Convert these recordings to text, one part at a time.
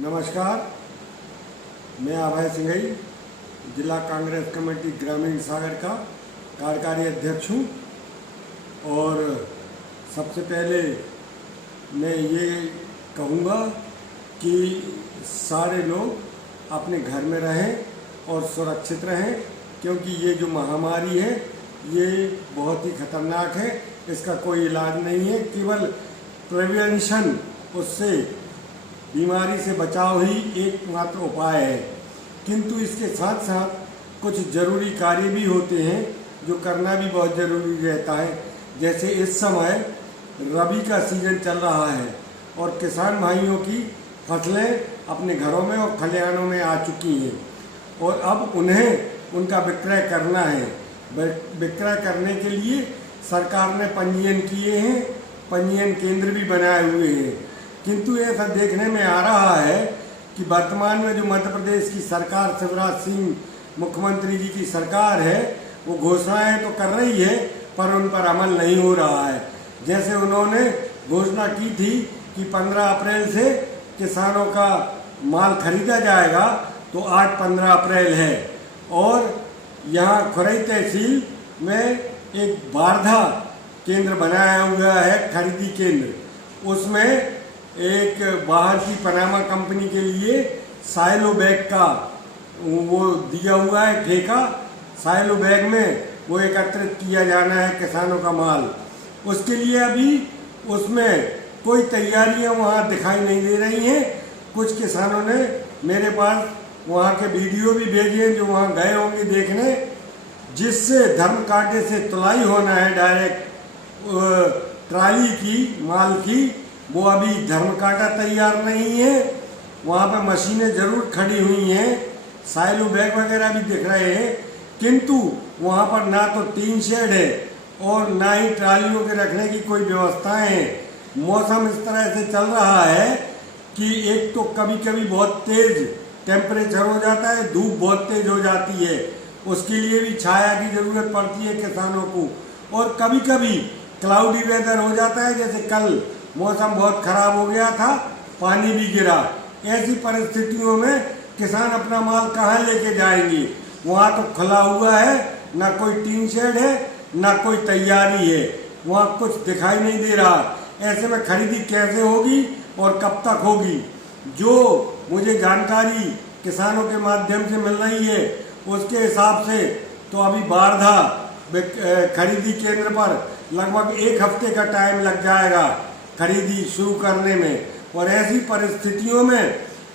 नमस्कार, मैं अभय सिंघई जिला कांग्रेस कमेटी ग्रामीण सागर का कार्यकारी अध्यक्ष हूँ। और सबसे पहले मैं ये कहूँगा कि सारे लोग अपने घर में रहें और सुरक्षित रहें, क्योंकि ये जो महामारी है ये बहुत ही खतरनाक है। इसका कोई इलाज नहीं है, केवल प्रिवेंशन, उससे बीमारी से बचाव ही एकमात्र उपाय है। किंतु इसके साथ साथ कुछ जरूरी कार्य भी होते हैं जो करना भी बहुत ज़रूरी रहता है। जैसे इस समय रबी का सीजन चल रहा है और किसान भाइयों की फसलें अपने घरों में और खलिहानों में आ चुकी हैं और अब उन्हें उनका विक्रय करना है। विक्रय करने के लिए सरकार ने पंजीयन किए हैं, पंजीयन केंद्र भी बनाए हुए हैं। किंतु ऐसा देखने में आ रहा है कि वर्तमान में जो मध्य प्रदेश की सरकार, शिवराज सिंह मुख्यमंत्री जी की सरकार है, वो घोषणाएं तो कर रही है पर उन पर अमल नहीं हो रहा है। जैसे उन्होंने घोषणा की थी कि 15 अप्रैल से किसानों का माल खरीदा जाएगा, तो आज 15 अप्रैल है और यहाँ खुरई तहसील में एक वार्धा केंद्र बनाया हुआ है, खरीदी केंद्र। उसमें एक बाहर की पनामा कंपनी के लिए साइलो बैग का वो दिया हुआ है ठेका। साइलो बैग में वो एकत्रित किया जाना है किसानों का माल। उसके लिए अभी उसमें कोई तैयारियां वहाँ दिखाई नहीं दे रही हैं। कुछ किसानों ने मेरे पास वहाँ के वीडियो भी भेजे हैं जो वहाँ गए होंगे देखने, जिससे धर्म कांटे से तुलाई होना है डायरेक्ट ट्राली की माल की, वो अभी धर्म कांटा तैयार नहीं है। वहाँ पे मशीनें जरूर खड़ी हुई हैं, साइलो बैग वगैरह भी दिख रहे हैं, किंतु वहाँ पर ना तो टीन शेड है और ना ही ट्रालियों के रखने की कोई व्यवस्थाएं हैं। मौसम इस तरह से चल रहा है कि एक तो कभी कभी बहुत तेज टेम्परेचर हो जाता है, धूप बहुत तेज हो जाती है, उसके लिए भी छाया की जरूरत पड़ती है किसानों को। और कभी कभी क्लाउडी वेदर हो जाता है, जैसे कल मौसम बहुत खराब हो गया था, पानी भी गिरा। ऐसी परिस्थितियों में किसान अपना माल कहाँ लेके जाएंगे? वहाँ तो खुला हुआ है, ना कोई टीन शेड है, ना कोई तैयारी है, वहाँ कुछ दिखाई नहीं दे रहा। ऐसे में खरीदी कैसे होगी और कब तक होगी? जो मुझे जानकारी किसानों के माध्यम से मिल रही है उसके हिसाब से तो अभी वार्धा खरीदी केंद्र पर लगभग 1 हफ्ते का टाइम लग जाएगा खरीदी शुरू करने में। और ऐसी परिस्थितियों में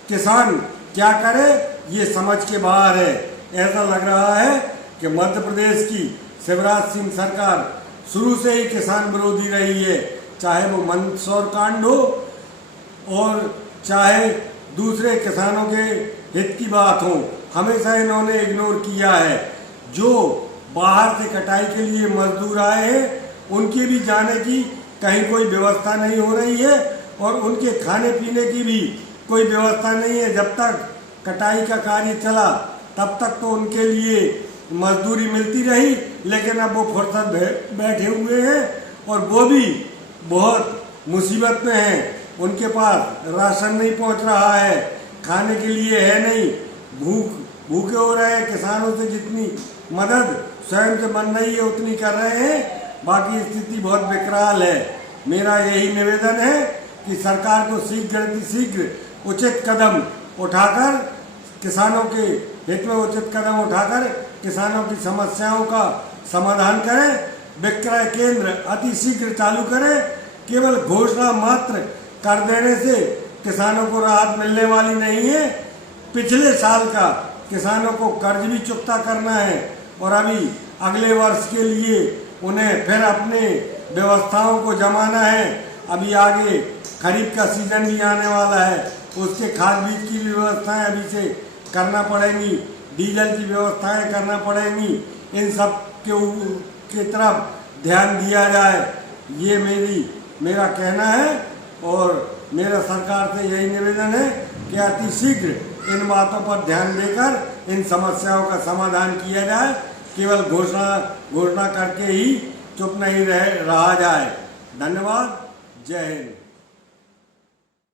किसान क्या करे ये समझ के बाहर है। ऐसा लग रहा है कि मध्य प्रदेश की शिवराज सिंह सरकार शुरू से ही किसान विरोधी रही है, चाहे वो मंदसौर कांड हो और चाहे दूसरे किसानों के हित की बात हो। हमेशा इन्होंने इग्नोर किया है। जो बाहर से कटाई के लिए मजदूर आए हैं उनके भी जाने की कहीं कोई व्यवस्था नहीं हो रही है और उनके खाने पीने की भी कोई व्यवस्था नहीं है। जब तक कटाई का कार्य चला तब तक तो उनके लिए मजदूरी मिलती रही, लेकिन अब वो फुर्सत बैठे हुए हैं और वो भी बहुत मुसीबत में हैं। उनके पास राशन नहीं पहुंच रहा है, खाने के लिए है नहीं, भूखे हो रहे हैं। किसानों से जितनी मदद स्वयं से बन रही है उतनी कर रहे हैं, बाकी स्थिति बहुत विकराल है। मेरा यही निवेदन है कि सरकार को शीघ्र उचित कदम उठाकर किसानों के हित में उचित कदम उठाकर किसानों की समस्याओं का समाधान करें। विक्रय केंद्र अति शीघ्र चालू करें। केवल घोषणा मात्र कर देने से किसानों को राहत मिलने वाली नहीं है। पिछले साल का किसानों को कर्ज भी चुकता करना है और अभी अगले वर्ष के लिए उन्हें फिर अपने व्यवस्थाओं को जमाना है। अभी आगे खरीफ का सीजन भी आने वाला है, उसके खाद बीज की व्यवस्थाएं अभी से करना पड़ेंगी, डीजल की व्यवस्थाएं करना पड़ेंगी। इन सब के तरफ ध्यान दिया जाए, ये मेरा कहना है। और मेरा सरकार से यही निवेदन है कि अति शीघ्र इन बातों पर ध्यान देकर इन समस्याओं का समाधान किया जाए। केवल घोषणा करके ही चुप नहीं रहा जाए। धन्यवाद। जय हिंद।